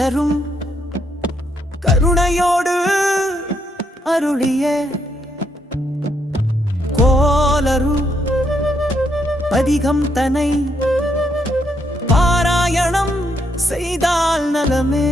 சுடரும் கருணையோடு அருளிய கோலரு பதிகம் தனை பாராயணம் செய்தால் நலமே.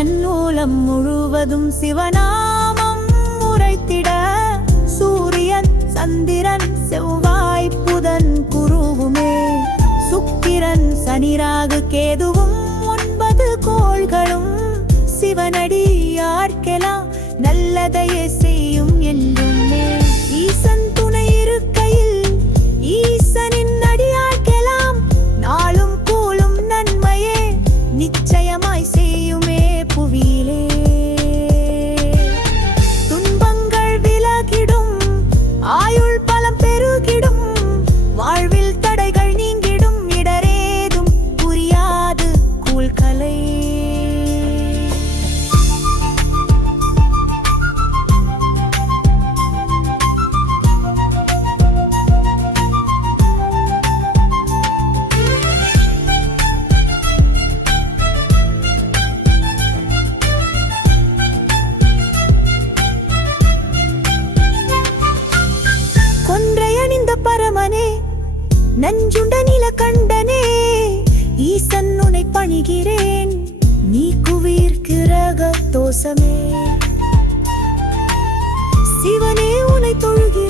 என் மூலம் முழுவதும் சிவநாமம் உரைத்திட சூரியன் சந்திரன் செவ்வாய் புதன் குருவுமே சுக்கிரன் சனி ராகு கேதுவும் 9 கோள்களும் சிவனடியார்க்கெல்லாம் நல்லதையே செய்யும் என்றுமே. ஈசன் துணை இருக்கையில் ஈசனின் அடியார்க்கெல்லாம் நாளும் கூலும் நன்மையே நிச்சயமாய் செய்யுமே. புவியிலே துன்பங்கள் விலகிடும், ஆயுள் பலம் பெருகிடும், வாழ்வில் தடைகள் நீங்கிடும், இடரேதும் புரியாது கூழ்கலை. பரமனே நஞ்சுண்ட நிலகண்டனே ஈசன் உனை பணிகிறேன் நீக்குவீர் கிரக தோஷமே. சிவனே உனை தொழுகிறேன்